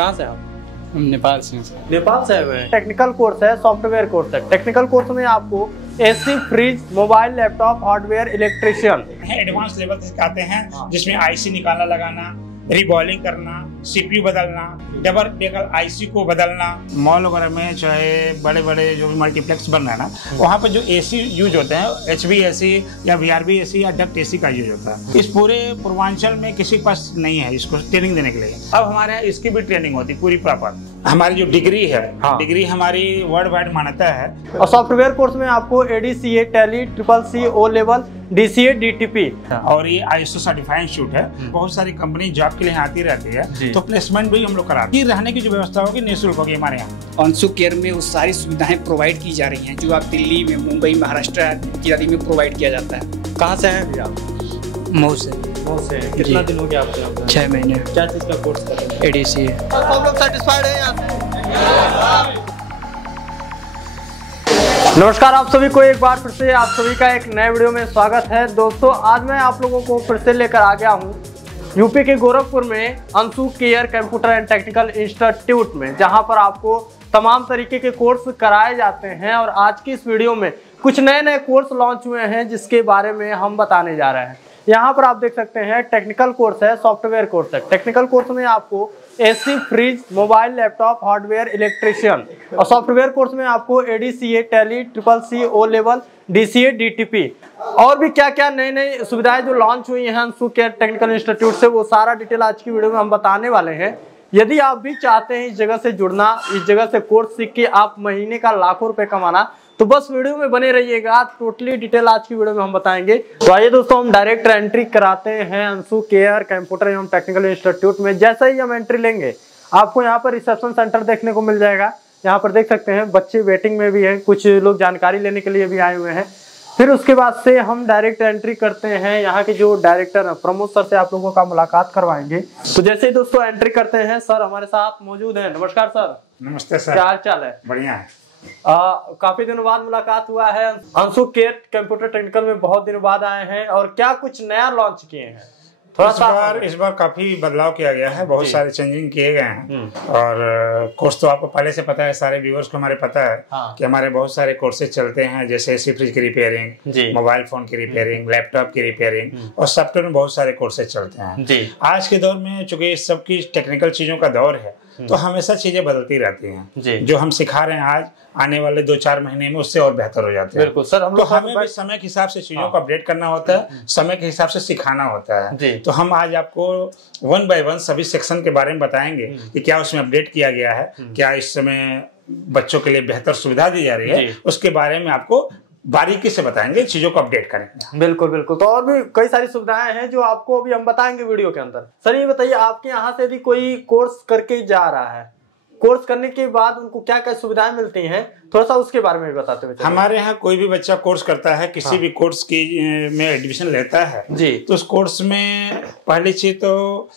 कहाँ से आप? हम नेपाल से हैं सर। नेपाल से आए हुए हैं। टेक्निकल कोर्स है, सॉफ्टवेयर कोर्स है। टेक्निकल कोर्स में आपको AC, fridge, mobile, laptop, hardware, electrician advance level सिखाते हैं, जिसमें आईसी निकालना लगाना, रिबॉलिंग करना, सीपीयू बदलना, डबल डेकर आईसी को बदलना। मॉल वगैरह में चाहे बड़े बड़े जो भी मल्टीप्लेक्स बन रहा है ना, वहाँ पे जो एसी यूज होते हैं, एचवी एसी या वीआरबी एसी या डक्ट एसी का यूज होता है। इस पूरे पूर्वांचल में किसी के पास नहीं है इसको ट्रेनिंग देने के लिए। अब हमारे यहाँ इसकी भी ट्रेनिंग होती है पूरी प्रॉपर। हमारी जो डिग्री है, डिग्री हमारी वर्ल्ड वाइड मान्यता है। और सॉफ्टवेयर कोर्स में आपको ADCA, Tally, triple C, O level, DCA, DTP और ये आईएसओ सर्टिफाइड इंस्टीट्यूट है। बहुत सारी कंपनी जॉब के लिए आती रहती है, तो प्लेसमेंट भी हम लोग कराते हैं। रहने की जो व्यवस्था होगी निःशुल्क होगी हमारे यहाँ। अंशु केयर में वो सारी सुविधाएं प्रोवाइड की जा रही हैं जो आप दिल्ली में, मुंबई, महाराष्ट्र इत्यादि में प्रोवाइड किया जाता है। कहाँ से हैं भैया आप? मऊ से। मऊ से। कितना दिन हो गया आपको यहाँ पे? 6 महीने। क्या चीज़ का कोर्स कर रहे हैं? एडीसी है। सब लोग सेटिस्फाइड हैं यहाँ से? नमस्कार, आप सभी को एक बार फिर से आप सभी का एक नए वीडियो में स्वागत है। दोस्तों, आज मैं आप लोगों को फिर से लेकर आ गया हूँ यूपी के गोरखपुर में Anshu care computer and technical institute में, जहाँ पर आपको तमाम तरीके के कोर्स कराए जाते हैं। और आज की इस वीडियो में कुछ नए नए कोर्स लॉन्च हुए हैं जिसके बारे में हम बताने जा रहे हैं। यहाँ पर आप देख सकते हैं टेक्निकल कोर्स है, सॉफ्टवेयर कोर्स है। टेक्निकल कोर्स में आपको AC, fridge, mobile, laptop, hardware, electrician. और सॉफ्टवेयर कोर्स में आपको ADCA, Tally, triple C, O level, DCA, DTP और भी क्या क्या नई नई सुविधाएं जो लॉन्च हुई हैं अंशु केयर टेक्निकल इंस्टीट्यूट से, वो सारा डिटेल आज की वीडियो में हम बताने वाले हैं। यदि आप भी चाहते हैं इस जगह से जुड़ना, इस जगह से कोर्स सीख के आप महीने का लाखों रुपए कमाना, तो बस वीडियो में बने रहिएगा। टोटली डिटेल आज की वीडियो में हम बताएंगे। तो आइए दोस्तों, हम डायरेक्ट एंट्री कराते हैं अंशु केयर कंप्यूटर एवं टेक्निकल इंस्टीट्यूट में। जैसे ही हम एंट्री लेंगे, आपको यहाँ पर रिसेप्शन सेंटर देखने को मिल जाएगा। यहाँ पर देख सकते हैं बच्चे वेटिंग में भी हैं, कुछ लोग जानकारी लेने के लिए भी आए हुए हैं। फिर उसके बाद से हम डायरेक्ट एंट्री करते हैं। यहाँ के जो डायरेक्टर है प्रमोद सर से आप लोगों का मुलाकात करवाएंगे। तो जैसे ही दोस्तों एंट्री करते हैं, सर हमारे साथ मौजूद हैं। नमस्कार सर। नमस्ते सर। क्या हाल चाल है? बढ़िया है। काफी दिनों बाद मुलाकात हुआ है। अंशु केयर कंप्यूटर टेक्निकल में बहुत दिनों बाद आए हैं और क्या कुछ नया लॉन्च किए हैं? इस बार काफी बदलाव किया गया है, बहुत सारे चेंजिंग किए गए हैं। और कोर्स तो आपको पहले से पता है, सारे व्यूअर्स को हमारे पता है कि हमारे बहुत सारे कोर्सेज चलते हैं, जैसे एसी फ्रिज की रिपेयरिंग, मोबाइल फोन की रिपेयरिंग, लैपटॉप की रिपेयरिंग और सॉफ्टवेयर में बहुत सारे कोर्सेज चलते हैं। आज के दौर में चूंकि सबकी टेक्निकल चीजों का दौर है, तो हमेशा चीजें बदलती रहती हैं। जो हम सिखा रहे हैं आज, आने वाले 2-4 महीने में उससे और बेहतर हो जाते हैं। बिल्कुल सर, तो हमें भी समय के हिसाब से चीजों को अपडेट करना होता है, समय के हिसाब से सिखाना होता है। तो हम आज आपको 1 by 1 सभी सेक्शन के बारे में बताएंगे कि क्या उसमें अपडेट किया गया है, क्या इस समय बच्चों के लिए बेहतर सुविधा दी जा रही है, उसके बारे में आपको बारीकी से बताएंगे, चीजों को अपडेट करेंगे। बिल्कुल बिल्कुल। तो और भी कई सारी सुविधाएं हैं जो आपको अभी हम बताएंगे वीडियो के अंदर। सर ये बताइए, आपके यहाँ से यदि कोई कोर्स करके जा रहा है, कोर्स करने के बाद उनको क्या क्या सुविधाएं मिलती हैं, थोड़ा सा उसके बारे में बताते हुए। हमारे यहाँ कोई भी बच्चा कोर्स करता है, किसी भी कोर्स की में एडमिशन लेता है जी, तो उस कोर्स में पहली चीज तो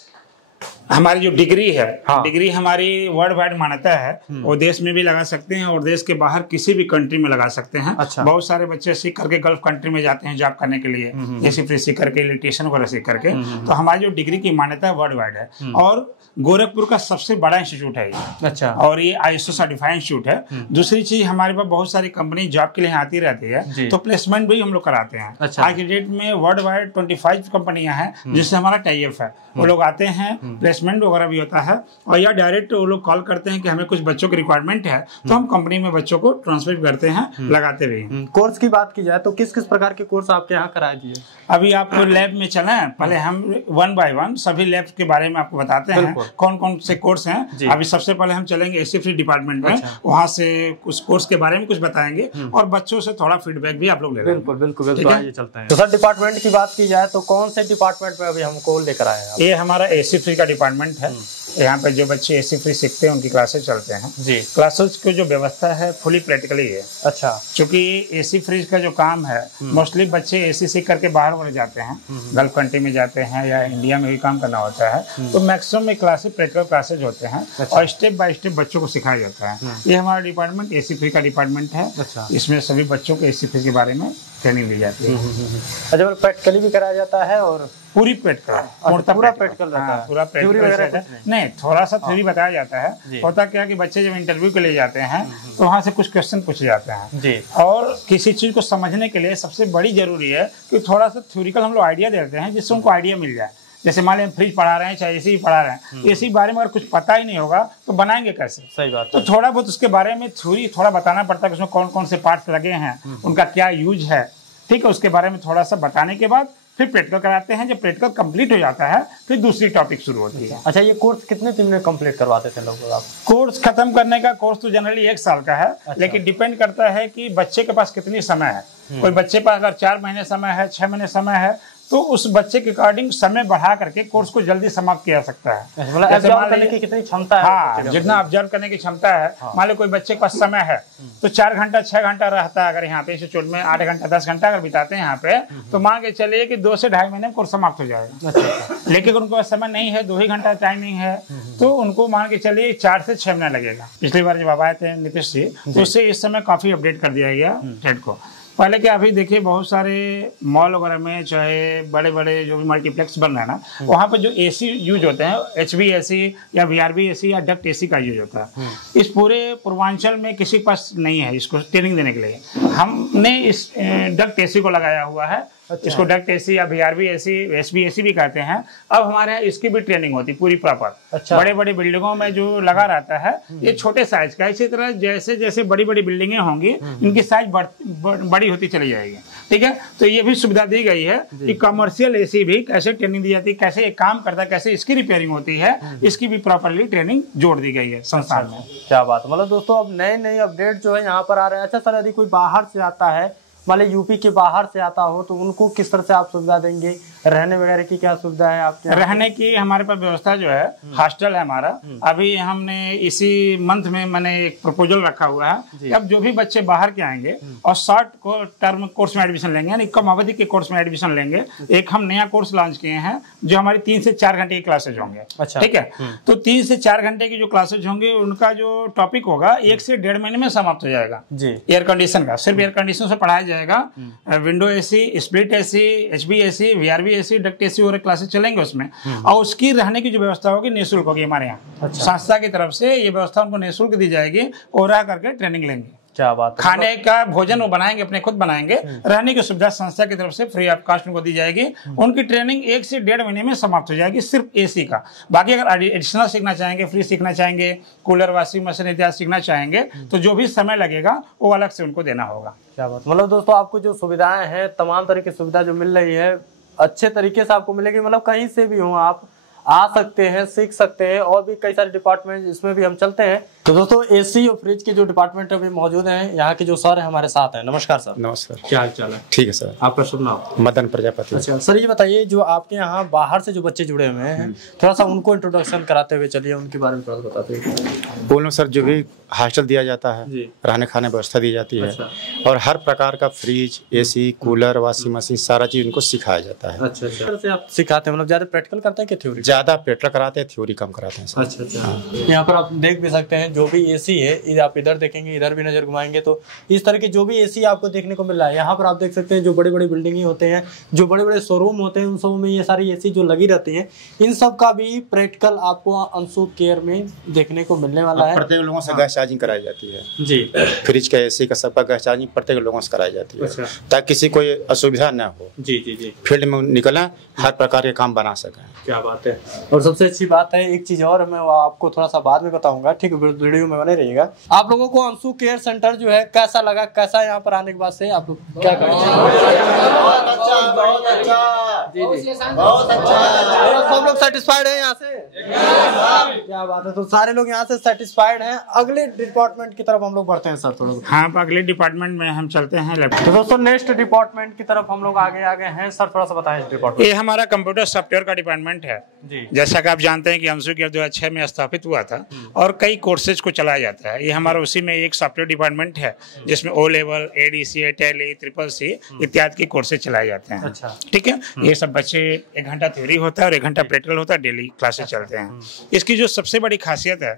हमारी जो डिग्री है, डिग्री हमारी वर्ल्ड वाइड मान्यता है। वो देश में भी लगा सकते हैं और देश के बाहर किसी भी कंट्री में लगा सकते हैं। बहुत सारे बच्चे सीख करके गल्फ कंट्री में जाते हैं जॉब करने के लिए, जैसे फ्रिज सीख करके, इलेक्ट्रिशियन वगैरह सीख करके। तो हमारी जो डिग्री की मान्यता है वर्ल्ड वाइड है और गोरखपुर का सबसे बड़ा इंस्टीट्यूट है ये। और ये आईएसओ सर्टिफाइड इंस्टीट्यूट है। दूसरी चीज, हमारे पास बहुत सारी कंपनी जॉब के लिए आती रहती है, तो प्लेसमेंट भी हम लोग कराते हैं। आज की डेट में वर्ल्ड वाइड 25 कंपनियां हैं जिससे हमारा टाई अप है। वो लोग आते हैं, प्लेसमेंट वगैरह भी होता है, और या डायरेक्ट वो लोग कॉल करते हैं कि हमें कुछ बच्चों की रिक्वायरमेंट है, तो हम कंपनी में बच्चों को ट्रांसफर करते हैं, लगाते भी हैं। कोर्स की बात की जाए तो किस किस प्रकार के कोर्स आपके यहाँ कराए दिए? अभी आपको लैब में चले, पहले हम 1 by 1 सभी लैब के बारे में आपको बताते हैं कौन कौन से कोर्स हैं। अभी सबसे पहले हम चलेंगे एसी फ्रिज डिपार्टमेंट में, वहाँ से कुछ कोर्स के बारे में कुछ बताएंगे और बच्चों से थोड़ा फीडबैक भी आप लोग ले। बिल्कुल बिल्कुल बिल्कुल, चलता है। तो सर डिपार्टमेंट की बात की जाए तो कौन से डिपार्टमेंट में अभी हमको लेकर आए हैं? ये हमारा एसी फ्रिज का डिपार्टमेंट है। यहाँ पे जो बच्चे एसी फ्रिज सीखते हैं उनकी क्लासेस चलते हैं जी। क्लासेस की जो व्यवस्था है फुली प्रैक्टिकली है। अच्छा। क्योंकि एसी फ्रिज का जो काम है, मोस्टली बच्चे एसी सीख करके बाहर वाले जाते हैं, गल्फ कंट्री में जाते हैं या इंडिया में भी काम करना होता है, तो मैक्सिमम में क्लासेस प्रैक्टिकल क्लासेज होते हैं और स्टेप बाय स्टेप बच्चों को सिखाया जाता है। ये हमारा डिपार्टमेंट एसी फ्रिज का डिपार्टमेंट है। इसमें सभी बच्चों को एसी फ्रिज के बारे में ट्रेनिंग दी जाती है। अच्छा, प्रैक्टिकली भी कराया जाता है और पूरी प्रैक्टिकल, पूरा प्रैक्टिकल रहता है, पूरा प्रैक्टिकल नहीं, थोड़ा सा थ्योरी बताया जाता है। होता क्या कि बच्चे जब इंटरव्यू के लिए जाते हैं तो वहाँ से कुछ क्वेश्चन पूछे जाते हैं, और किसी चीज को समझने के लिए सबसे बड़ी जरूरी है कि थोड़ा सा थ्योरिकल हम लोग आइडिया देते हैं, जिससे उनको आइडिया मिल जाए। जैसे मान लें फ्रिज पढ़ा रहे हैं, चाहे एसी पढ़ा रहे हैं, एसी बारे में अगर कुछ पता ही नहीं होगा तो बनाएंगे कैसे? सही बात। तो थोड़ा बहुत उसके बारे में थ्योरी थोड़ा बताना पड़ता है कि उसमें कौन कौन से पार्ट्स लगे हैं, उनका क्या यूज है, ठीक है। उसके बारे में थोड़ा सा बताने के बाद फिर प्रैक्टिकल कराते हैं। जब प्रैक्टिकल कंप्लीट हो जाता है फिर दूसरी टॉपिक शुरू होती है। अच्छा, ये कोर्स कितने दिन में कंप्लीट करवाते थे लोग आप? कोर्स खत्म करने का कोर्स तो जनरली 1 साल का है। अच्छा। लेकिन डिपेंड करता है कि बच्चे के पास कितनी समय है। कोई बच्चे पास अगर 4 महीने समय है, 6 महीने समय है, तो उस बच्चे के अकॉर्डिंग समय बढ़ा करके कोर्स को जल्दी समाप्त किया जा सकता है। मतलब ऑब्जर्व करने की कितनी क्षमता है? हाँ, जितना ऑब्जर्व करने की क्षमता है। मान लो कोई बच्चे के पास समय है तो 4 घंटा 6 घंटा रहता है, अगर यहाँ पे इंस्टीट्यूट में 8 घंटा 10 घंटा अगर बिताते हैं यहाँ पे, तो मान के चलिए कि 2 से 2.5 महीने में कोर्स समाप्त हो जाएगा। लेकिन उनके पास समय नहीं है, 2 ही घंटा टाइमिंग है, तो उनको मान के चलिए 4 से 6 महीने लगेगा। पिछली बार जब आप आए थे नीतीश जी, तो उससे इस समय काफी अपडेट कर दिया गया टेट को। पहले क्या, अभी देखिए बहुत सारे मॉल वगैरह में चाहे बड़े बड़े जो भी मल्टीप्लेक्स बन रहे हैं ना, वहाँ पे जो एसी यूज होते हैं, HVAC या VRV AC या डक्ट एसी का यूज होता है। इस पूरे पूर्वांचल में किसी के पास नहीं है इसको ट्रेनिंग देने के लिए। हमने इस डक्ट एसी को लगाया हुआ है। अच्छा। इसको डक्ट एसी या VRV AC, HVAC भी कहते हैं। अब हमारे यहाँ इसकी भी ट्रेनिंग होती पूरी प्रॉपर। अच्छा। बड़े बड़े बिल्डिंगों में जो लगा रहता है, ये छोटे साइज का। इसी तरह जैसे जैसे बड़ी बड़ी बिल्डिंगें होंगी, इनकी साइज बड़ी होती चली जाएगी, ठीक है। तो ये भी सुविधा दी गई है कि कमर्शियल एसी भी कैसे ट्रेनिंग दी जाती है, कैसे एक काम करता है, कैसे इसकी रिपेयरिंग होती है, इसकी भी प्रॉपरली ट्रेनिंग जोड़ दी गई है संस्थान में। क्या बात है। मतलब दोस्तों अब नए नए अपडेट जो है यहाँ पर आ रहे हैं। अच्छा सर, यदि कोई बाहर से आता है, मान लीजिए यूपी के बाहर से आता हो, तो उनको किस तरह से आप सुविधा देंगे? रहने वगैरह की क्या सुविधा है आपके? रहने की हमारे पास व्यवस्था जो है, हॉस्टल है हमारा। अभी हमने इसी मंथ में मैंने एक प्रपोजल रखा हुआ है कि अब जो भी बच्चे बाहर के आएंगे और शॉर्ट टर्म कोर्स में एडमिशन लेंगे, यानी कम अवधि के कोर्स में एडमिशन लेंगे, एक हम नया कोर्स लॉन्च किए हैं जो हमारी 3 से 4 घंटे की क्लासेज होंगे। अच्छा। ठीक है। तो 3 से 4 घंटे की जो क्लासेज होंगे, उनका जो टॉपिक होगा 1 से 1.5 महीने में समाप्त हो जाएगा जी। एयर कंडीशन का, सिर्फ एयर कंडीशन से पढ़ाया जाएगा। Window AC, split AC, HVAC, VRV AC, duct AC और क्लासेस चलेंगे उसमें। और उसकी रहने की जो व्यवस्था होगी निःशुल्क होगी हमारे यहाँ। अच्छा। संस्था की तरफ से ये व्यवस्था उनको निःशुल्क दी जाएगी और रह करके ट्रेनिंग लेंगे। क्या बात है। खाने का भोजन वो बनाएंगे, अपने खुद बनाएंगे। रहने की सुविधा संस्था की तरफ से फ्री ऑफ कॉस्ट उनको दी जाएगी। उनकी ट्रेनिंग 1 से 1.5 महीने में समाप्त हो जाएगी, सिर्फ एसी का। बाकी अगर एडिशनल सीखना चाहेंगे, फ्री सीखना चाहेंगे, कूलर, वॉशिंग मशीन इत्यादि सीखना चाहेंगे, तो जो भी समय लगेगा वो अलग से उनको देना होगा। क्या बात। मतलब दोस्तों आपको जो सुविधाएं हैं, तमाम तरह की सुविधा जो मिल रही है, अच्छे तरीके से आपको मिलेगी। मतलब कहीं से भी हो आप आ सकते हैं, सीख सकते हैं। और भी कई सारे डिपार्टमेंट इसमें भी हम चलते हैं। तो दोस्तों एसी और फ्रिज के जो डिपार्टमेंट अभी मौजूद हैं, यहाँ के जो सर है हमारे साथ हैं। नमस्कार सर। नमस्कार। क्या हाल चाल है? ठीक है सर। आपका शुभ नाम? मदन प्रजापति। अच्छा सर, ये बताइए जो आपके यहाँ बाहर से जो बच्चे जुड़े हुए हैं, थोड़ा सा उनको इंट्रोडक्शन कराते हुए चलिए, उनके बारे में थोड़ा बताते हुए। बोलो सर, जो भी हॉस्टल दिया जाता है, रहने खाने व्यवस्था दी जाती है। अच्छा। और हर प्रकार का fridge, AC, cooler, washing machine, सारा चीज उनको सिखाया जाता है। अच्छा अच्छा। आप सिखाते हैं, मतलब ज्यादा प्रैक्टिकल करते हैं कि थ्योरी? ज्यादा प्रैक्टिकल कराते हैं, थ्योरी कम कराते हैं सर। अच्छा अच्छा। यहाँ पर आप देख भी सकते हैं जो भी एसी है, आप इधर देखेंगे, इधर भी नजर घुमाएंगे तो इस तरह के जो भी एसी आपको देखने को मिल रहा है। यहाँ पर आप देख सकते हैं जो बड़े बड़े बिल्डिंग होते हैं, जो बड़े बड़े शोरूम होते हैं, उन सब में ये सारी एसी जो लगी रहती है, इन सब का भी प्रैक्टिकल आपको अंशु केयर में देखने को मिलने वाला है। प्रत्येक लोगों से गैस चार्जिंग कराई जाती है जी। फ्रिज का, एसी का, सबका गैस चार्जिंग प्रत्येक लोगों से कराई जाती है। अच्छा। ताकि किसी कोई असुविधा न हो। जी जी जी। फील्ड में निकला, हर प्रकार के काम बना सके। क्या बात है। और सबसे अच्छी बात है, एक चीज और मैं आपको थोड़ा सा बाद में बताऊंगा, ठीक है, वीडियो में बने रहिएगा। आप लोगों को अंशु केयर सेंटर जो है कैसा लगा, कैसा यहाँ पर आने के बाद से आप लोग क्या करेंगे? बहुत अच्छा, बहुत अच्छा जी जी, बहुत अच्छा। सब लोग सेटिस्फाइड है यहाँ से? क्या बात है। तो सारे लोग यहाँ से सेटिस्फाइड हैं। अगले डिपार्टमेंट की तरफ हम लोग बढ़ते हैं सर थोड़ा। हाँ, अगले डिपार्टमेंट में हम चलते हैं। तो दोस्तों नेक्स्ट डिपार्टमेंट की तरफ हम लोग आगे हैं। सर थोड़ा सा बताएं डिपार्टमेंट। ये हमारा कंप्यूटर सॉफ्टवेयर का डिपार्टमेंट है जी। जैसा कि आप जानते हैं कि अंशु केयर 2006 में स्थापित हुआ था और कई कोर्सेज को चलाया जाता है। ये हमारा उसी में एक सॉफ्टवेयर डिपार्टमेंट है जिसमें O level, ADCA, tally, CCC इत्यादि के कोर्सेज चलाए जाते हैं। अच्छा। ठीक है। ये सब बच्चे 1 घंटा थ्योरी होता है और 1 घंटा प्रैक्टिकल होता है, डेली क्लासेस चलते हैं। इसकी जो सबसे बड़ी खासियत है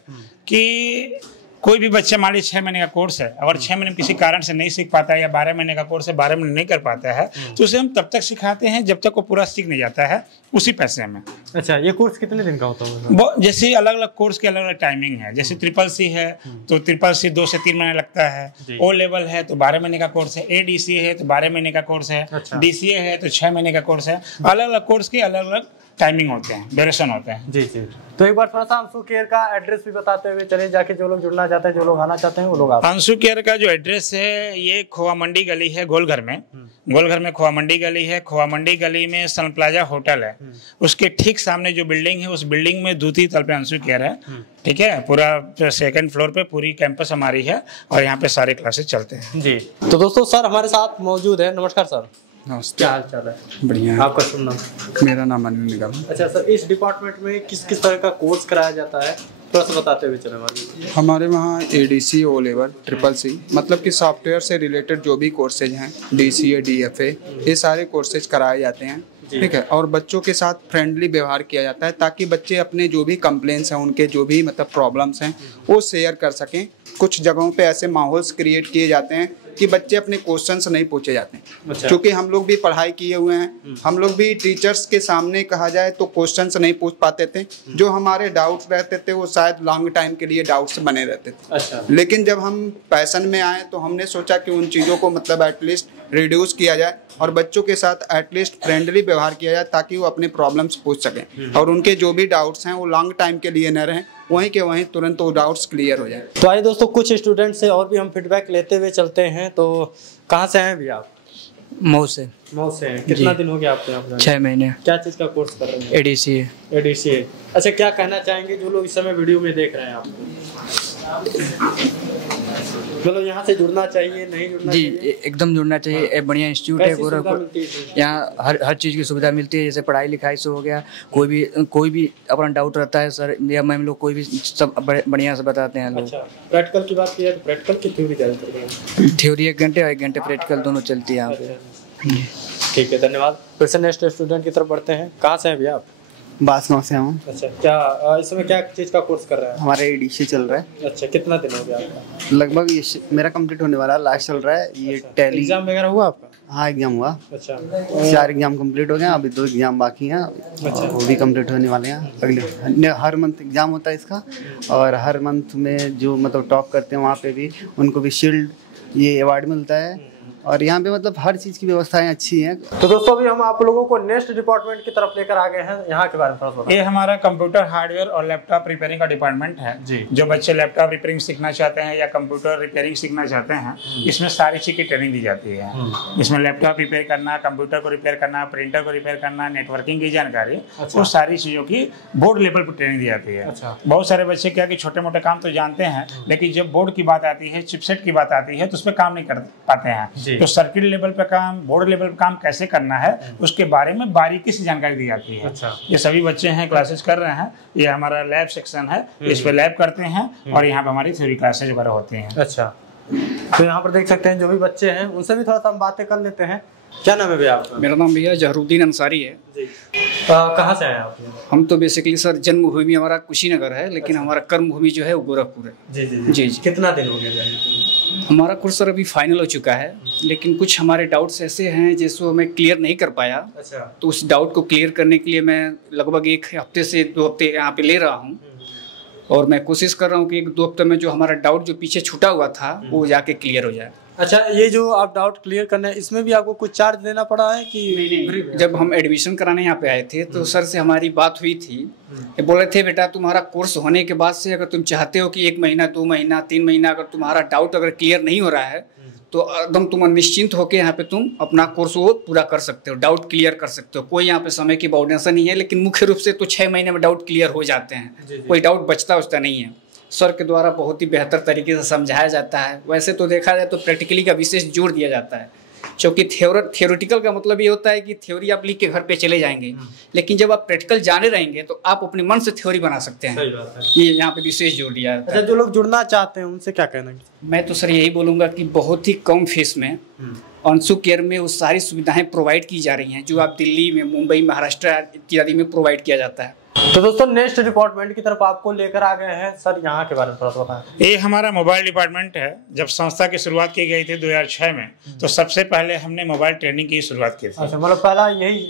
कि कोई भी बच्चा मान लीजिए 6 महीने का कोर्स है, अगर 6 महीने में किसी कारण से नहीं सीख पाता है या 12 महीने का कोर्स है 12 महीने नहीं कर पाता है तो उसे हम तब तक सिखाते हैं जब तक वो पूरा सीख नहीं जाता है उसी पैसे में। अच्छा, ये कोर्स कितने दिन का होता है? जैसे अलग अलग कोर्स के अलग अलग टाइमिंग है। जैसे CCC है तो CCC 2 से 3 महीने लगता है, O लेवल है तो 12 महीने का कोर्स है, ADCA है तो 12 महीने का कोर्स है, DCA है तो 6 महीने का कोर्स है। अलग अलग कोर्स के अलग अलग टाइमिंग होते हैं, ड्यूरेशन होते हैं। जी जी। तो एक बार थोड़ा सा अंशु केयर का एड्रेस भी बताते हुए चले, जाके जो लोग जुड़ना चाहते हैं, जो लोग आना चाहते हैं वो लोग आ। अंशु केयर का जो एड्रेस है ये खोआ मंडी गली है, गोलघर में। गोलघर में खोआ मंडी गली है। खोआ मंडी गली में सन प्लाजा होटल है, उसके ठीक सामने जो बिल्डिंग है उस बिल्डिंग में दूसरी तल पे अंशु केयर है। ठीक है, पूरा 2nd फ्लोर पे पूरी कैंपस हमारी है और यहाँ पे सारे क्लासेस चलते हैं। जी। तो दोस्तों सर हमारे साथ मौजूद है। नमस्कार सर। नमस्ते। क्या हाल चाल है? बढ़िया। आपका शुभ नाम? मेरा नाम अनिल निगम। अच्छा सर, इस डिपार्टमेंट में किस किस तरह का कोर्स कराया जाता है, थोड़ा सा बताते हुए चले। हमारे वहाँ ADC, O लेवल, CCC मतलब कि सॉफ्टवेयर से रिलेटेड जो भी कोर्सेज हैं, DCA, DFA, ये सारे कोर्सेज कराए जाते हैं। ठीक है, और बच्चों के साथ फ्रेंडली व्यवहार किया जाता है ताकि बच्चे अपने जो भी कंप्लेंट्स हैं, उनके जो भी मतलब प्रॉब्लम्स हैं वो शेयर कर सकें। कुछ जगहों पे ऐसे माहौल्स क्रिएट किए जाते हैं कि बच्चे अपने क्वेश्चंस नहीं पूछे जाते हैं। अच्छा। क्योंकि हम लोग भी पढ़ाई किए हुए हैं, हम लोग भी टीचर्स के सामने कहा जाए तो क्वेश्चंस नहीं पूछ पाते थे। जो हमारे डाउट्स रहते थे वो शायद लॉन्ग टाइम के लिए डाउट्स बने रहते थे। अच्छा। लेकिन जब हम पैशन में आए तो हमने सोचा कि उन चीज़ों को मतलब एटलीस्ट रिड्यूस किया जाए और बच्चों के साथ एटलीस्ट फ्रेंडली व्यवहार किया जाए ताकि वो अपने प्रॉब्लम्स पूछ सकें और उनके जो भी डाउट्स हैं वो लॉन्ग टाइम के लिए न रहें, वहीं के वहीं तुरंत वो डाउट्स क्लियर हो जाए। तो आइए दोस्तों, कुछ स्टूडेंट से और भी हम फीडबैक लेते हुए चलते हैं। तो कहाँ से हैं भी आप? मऊ से। मऊ से हैं। कितना दिन हो गया आपको यहाँ पर? 6 महीने। क्या चीज़ का कोर्स कर रहे हैं? ADCA। अच्छा, क्या कहना चाहेंगे जो लोग इस समय वीडियो में देख रहे हैं आपको? मतलब यहाँ से जुड़ना चाहिए, नहीं जुड़ना जी चाहिए? एकदम जुड़ना चाहिए। एक बढ़िया इंस्टीट्यूट है गोरखपुर। यहाँ हर चीज़ की सुविधा मिलती है, जैसे पढ़ाई लिखाई से हो गया, कोई भी अपना डाउट रहता है सर या मैम लोग कोई भी सब बढ़िया से बताते हैं लोग। अच्छा, प्रैक्टिकल की बात की जाए तो प्रैक्टिकल की थ्योरी ज़्यादा चल रही है? थ्योरी 1 घंटे और 1 घंटे प्रैक्टिकल दोनों चलती है यहाँ पे। ठीक है, धन्यवाद। फिर से नेक्स्ट स्टूडेंट की तरफ बढ़ते हैं। कहाँ से हैं भैया आप? बासगांव से हूँ। अच्छा, क्या इस समय क्या चीज़ का कोर्स कर रहे हैं? हमारा ADC चल रहा है। अच्छा, कितना दिन हो गया आपका? लगभग मेरा कंप्लीट होने वाला है, लास्ट चल रहा है ये। टैली एग्जाम वगैरह हुआ आपका? हाँ, एग्जाम हुआ। अच्छा, 4 एग्जाम कंप्लीट हो गए, अभी 2 एग्जाम बाकी हैं। अच्छा। वो भी कंप्लीट होने वाले हैं अगले। हर मंथ एग्जाम होता है इसका, और हर मंथ में जो मतलब टॉप करते हैं वहाँ पे भी उनको भी शील्ड ये अवार्ड मिलता है। और यहाँ पे मतलब हर चीज़ की व्यवस्थाएं अच्छी हैं। तो दोस्तों अभी हम आप लोगों को नेक्स्ट डिपार्टमेंट की तरफ लेकर आ गए हैं। यहाँ के बारे में थोड़ा बताइए। ये हमारा कंप्यूटर हार्डवेयर और लैपटॉप रिपेयरिंग का डिपार्टमेंट है जी। जो बच्चे लैपटॉप रिपेयरिंग सीखना चाहते हैं या कंप्यूटर रिपेयरिंग सीखना चाहते हैं, इसमें सारी चीज़ की ट्रेनिंग दी जाती है। इसमें लैपटॉप रिपेयर करना, कंप्यूटर को रिपेयर करना, प्रिंटर को रिपेयर करना, नेटवर्किंग की जानकारी, वो सारी चीज़ों की बोर्ड लेवल पर ट्रेनिंग दी जाती है। बहुत सारे बच्चे क्या कि छोटे मोटे काम तो जानते हैं, लेकिन जब बोर्ड की बात आती है, चिपसेट की बात आती है तो उस पर काम नहीं कर पाते हैं। तो सर्किट लेवल पे काम, बोर्ड लेवल पे काम कैसे करना है उसके बारे में बारीकी से जानकारी दी जाती है। अच्छा। ये सभी बच्चे हैं क्लासेस कर रहे हैं। ये हमारा लैब सेक्शन है, इस पे लैब करते हैं और यहाँ पे हमारी थ्योरी क्लासेज वगैरह होती हैं। अच्छा, तो यहाँ पर देख सकते हैं जो भी बच्चे हैं उनसे भी थोड़ा सा हम बातें कर लेते हैं। क्या नाम है भैया आपका? मेरा नाम भैया जहरुद्दीन अंसारी है। कहाँ से आए आप? हम तो बेसिकली सर जन्मभूमि हमारा कुशीनगर है, लेकिन हमारा कर्म भूमि जो है वो गोरखपुर है। जी जी जी जी। कितना दिन हो गया? हमारा कोर्स सर अभी फाइनल हो चुका है, लेकिन कुछ हमारे डाउट्स ऐसे हैं जिसको मैं क्लियर नहीं कर पाया। अच्छा। तो उस डाउट को क्लियर करने के लिए मैं लगभग 1 हफ्ते से 2 हफ्ते यहाँ पे ले रहा हूँ और मैं कोशिश कर रहा हूँ कि 1-2 हफ्ते में जो हमारा डाउट जो पीछे छूटा हुआ था वो जाके क्लियर हो जाए। अच्छा, ये जो आप डाउट क्लियर करना है इसमें भी आपको कुछ चार्ज देना पड़ा है कि नहीं? जब हम एडमिशन कराने यहाँ पे आए थे तो सर से हमारी बात हुई थी। ये बोले थे बेटा तुम्हारा कोर्स होने के बाद से अगर तुम चाहते हो कि 1 महीना 2 महीना 3 महीना अगर तुम्हारा डाउट अगर क्लियर नहीं हो रहा है तो एकदम तुम निश्चिंत होकर यहाँ पे तुम अपना कोर्स वो पूरा कर सकते हो, डाउट क्लियर कर सकते हो। कोई यहाँ पे समय की बाउंडेशन नहीं है, लेकिन मुख्य रूप से तो 6 महीने में डाउट क्लियर हो जाते हैं। कोई डाउट बचता नहीं है। सर के द्वारा बहुत ही बेहतर तरीके से समझाया जाता है। वैसे तो देखा जाए तो प्रैक्टिकली का विशेष जोर दिया जाता है, क्योंकि थियोरेटिकल का मतलब ये होता है कि थ्योरी आप लिख के घर पे चले जाएंगे, लेकिन जब आप प्रैक्टिकल जाने रहेंगे तो आप अपने मन से थ्योरी बना सकते हैं। ये यहाँ पे विशेष जोर दिया जाता है। अच्छा, जो लोग जुड़ना चाहते हैं उनसे क्या कहना है? मैं तो सर यही बोलूँगा कि बहुत ही कम फीस में अंशु केयर में वो सारी सुविधाएं प्रोवाइड की जा रही हैं जो आप दिल्ली में, मुंबई, महाराष्ट्र इत्यादि में प्रोवाइड किया जाता है। तो दोस्तों नेक्स्ट डिपार्टमेंट की तरफ आपको लेकर आ गए हैं सर, यहाँ के बारे में थोड़ा सा बताएं। ये हमारा मोबाइल डिपार्टमेंट है। जब संस्था की शुरुआत की गई थी 2006 में, तो सबसे पहले हमने मोबाइल ट्रेनिंग की शुरुआत की थी। अच्छा, मतलब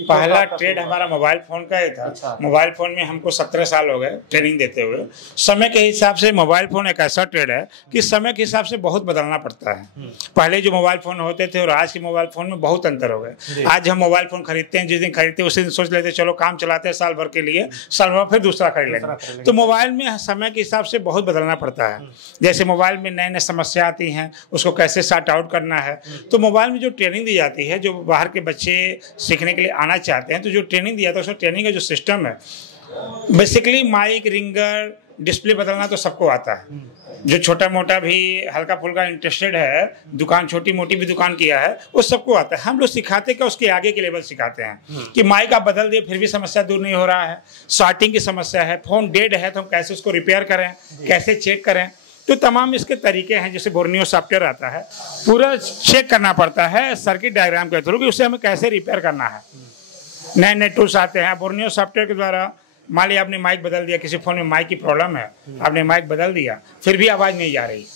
पहला ट्रेड हमारा मोबाइल फोन का ही था। अच्छा। मोबाइल फोन में हमको 17 साल हो गए ट्रेनिंग देते हुए। समय के हिसाब से मोबाइल फोन एक ऐसा ट्रेड है कि समय के हिसाब से बहुत बदलना पड़ता है। पहले जो मोबाइल फोन होते थे और आज के मोबाइल फोन में बहुत अंतर हो गए। आज हम मोबाइल फोन खरीदते हैं, जिस दिन खरीदते हैं उसी दिन सोच लेते हैं चलो काम चलाते हैं साल भर के लिए, साल भर फिर दूसरा खरीद लेंगे। तो मोबाइल में समय के हिसाब से बहुत बदलना पड़ता है। जैसे मोबाइल में नए नए समस्या आती हैं, उसको कैसे सॉर्ट आउट करना है। तो मोबाइल में जो ट्रेनिंग दी जाती है, जो बाहर के बच्चे सीखने के लिए आना चाहते हैं, तो जो ट्रेनिंग दिया था उसको ट्रेनिंग का जो सिस्टम है, बेसिकली माइक, रिंगर, डिस्प्ले बदलना तो सबको आता है। जो छोटा मोटा भी हल्का फुल्का इंटरेस्टेड है, दुकान छोटी मोटी भी दुकान किया है, वो सबको आता है। हम लोग सिखाते क्या, उसके आगे के लेवल सिखाते हैं कि माइक आप बदल दिए फिर भी समस्या दूर नहीं हो रहा है, शॉर्टिंग की समस्या है, फोन डेड है तो हम कैसे उसको रिपेयर करें, कैसे चेक करें। तो तमाम इसके तरीके हैं। जैसे बोर्नियो सॉफ्टवेयर आता है, पूरा चेक करना पड़ता है सर्किट डायग्राम के थ्रू कि उसे हमें कैसे रिपेयर करना है। नए नए टूल्स आते हैं बोर्नियो सॉफ्टवेयर के द्वारा। मान लिया आपने माइक बदल दिया, किसी फोन में माइक की प्रॉब्लम है, आपने माइक बदल दिया फिर भी आवाज़ नहीं जा रही,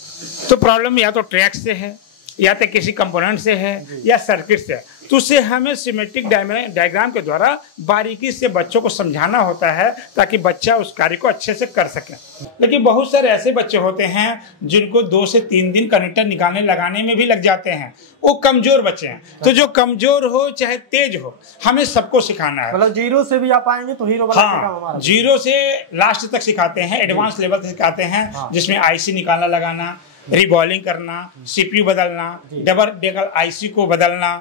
तो प्रॉब्लम या तो ट्रैक से है, या तो किसी कंपोनेंट से है, या सर्किट से है। तो उसे हमें सिमेट्रिक डायग्राम के द्वारा बारीकी से बच्चों को समझाना होता है ताकि बच्चा उस कार्य को अच्छे से कर सके। लेकिन बहुत सारे ऐसे बच्चे होते हैं जिनको 2 से 3 दिन कनेक्टर निकालने लगाने में भी लग जाते हैं, वो कमजोर बच्चे हैं। तो जो कमजोर हो चाहे तेज हो, हमें सबको सिखाना है। मतलब 0 से भी आप आएंगे तो हीरो बनाने का हमारा 0 से लास्ट तक सिखाते हैं, एडवांस लेवल तक सिखाते हैं, जिसमें आईसी निकालना लगाना, रिबॉलिंग करना, सीपीयू बदलना, डबल डेकल आईसी को बदलना,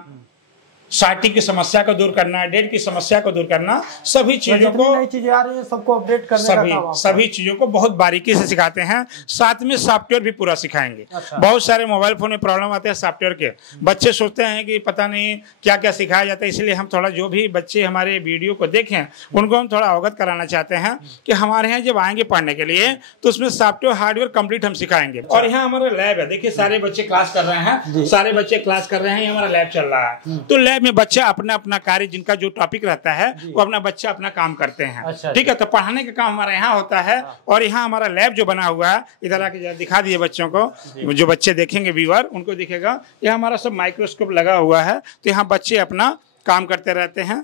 शॉर्टिंग की समस्या को दूर करना, डेट की समस्या को दूर करना, सभी चीजों को, नई चीजें आ रही है सबको अपडेट करने का सभी चीजों को बहुत बारीकी से सिखाते हैं। साथ में सॉफ्टवेयर भी पूरा सिखाएंगे। अच्छा। बहुत सारे मोबाइल फोन में प्रॉब्लम आते हैं सॉफ्टवेयर के, बच्चे सोचते हैं कि पता नहीं क्या क्या सिखाया जाता है। इसलिए हम थोड़ा, जो भी बच्चे हमारे वीडियो को देखें उनको हम थोड़ा अवगत कराना चाहते हैं कि हमारे यहाँ जब आएंगे पढ़ने के लिए तो उसमें सॉफ्टवेयर हार्डवेयर कंप्लीट हम सिखाएंगे। और यहाँ हमारा लैब है, देखिए सारे बच्चे क्लास कर रहे हैं, सारे बच्चे क्लास कर रहे हैं, ये हमारा लैब चल रहा है। तो लैब में बच्चा अपना अपना कार्य, जिनका जो टॉपिक रहता है वो अपना बच्चा अपना काम करते हैं। अच्छा, ठीक है। तो पढ़ाने का काम हमारा यहाँ होता है। और यहाँ हमारा लैब जो बना हुआ है, इधर आके दिखा दिए बच्चों को, जो बच्चे देखेंगे व्यूअर उनको दिखेगा, ये हमारा सब माइक्रोस्कोप लगा हुआ है। तो यहाँ बच्चे अपना काम करते रहते हैं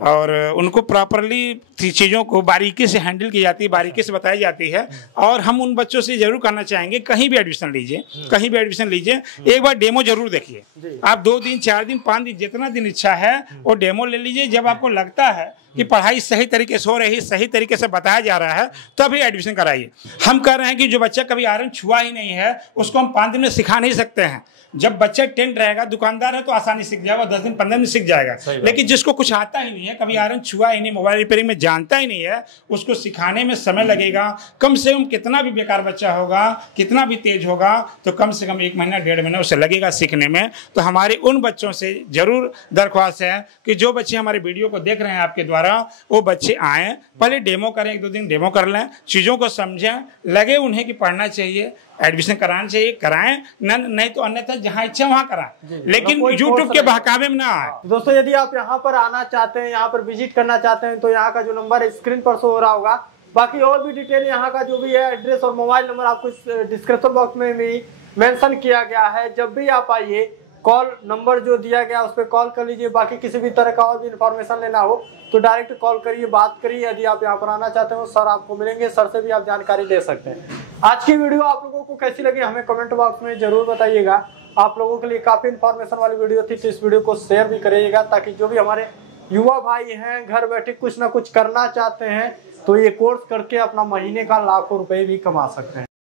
और उनको प्रॉपरली चीज़ों को बारीकी से हैंडल की जाती है, बारीकी से बताई जाती है। और हम उन बच्चों से जरूर करना चाहेंगे, कहीं भी एडमिशन लीजिए, कहीं भी एडमिशन लीजिए, एक बार डेमो जरूर देखिए। आप 2 दिन, 4 दिन, 5 दिन, जितना दिन इच्छा है वो डेमो ले लीजिए। जब आपको लगता है कि पढ़ाई सही तरीके से हो रही, सही तरीके से बताया जा रहा है, तभी एडमिशन कराइए। हम कह रहे हैं कि जो बच्चा कभी आयरन छुआ ही नहीं है उसको हम 5 दिन में सिखा नहीं सकते हैं। जब बच्चा टेंट रहेगा, दुकानदार है तो आसानी सीख जाएगा, 10 दिन 15 दिन सीख जाएगा। लेकिन जिसको कुछ आता ही नहीं है, कभी आयरन छुआ ही नहीं, मोबाइल रिपेयरिंग में जानता ही नहीं है, उसको सिखाने में समय लगेगा। कम से कम कितना भी बेकार बच्चा होगा, कितना भी तेज होगा, तो कम से कम 1 महीना 1.5 महीना उसे लगेगा सीखने में। तो हमारी उन बच्चों से जरूर दरख्वास्त है कि जो बच्चे हमारे वीडियो को देख रहे हैं आपके द्वारा, वो बच्चे आएँ, पहले डेमो करें, 1-2 दिन डेमो कर लें, चीज़ों को समझें, लगे उन्हें कि पढ़ना चाहिए, एडमिशन कराना चाहिए, कराएं, नहीं तो अन्यथा जहां इच्छा वहां कराएं, लेकिन यूट्यूब के बहकावे में ना आए। दोस्तों यदि आप यहां पर आना चाहते हैं, यहां पर विजिट करना चाहते हैं, तो यहां का जो नंबर स्क्रीन पर शो हो रहा होगा, बाकी और भी डिटेल यहां का जो भी है, एड्रेस और मोबाइल नंबर आपको डिस्क्रिप्शन बॉक्स में भी मेंशन किया गया है। जब भी आप आइए, कॉल नंबर जो दिया गया उस पर कॉल कर लीजिए। बाकी किसी भी तरह का और भी इंफॉर्मेशन लेना हो तो डायरेक्ट कॉल करिए, बात करिए। यदि आप यहाँ पर आना चाहते हो, सर आपको मिलेंगे, सर से भी आप जानकारी ले सकते हैं। आज की वीडियो आप लोगों को कैसी लगी हमें कमेंट बॉक्स में जरूर बताइएगा। आप लोगों के लिए काफी इंफॉर्मेशन वाली वीडियो थी, तो इस वीडियो को शेयर भी करिएगा ताकि जो भी हमारे युवा भाई हैं, घर बैठे कुछ ना कुछ करना चाहते हैं, तो ये कोर्स करके अपना महीने का लाखों रुपए भी कमा सकते हैं।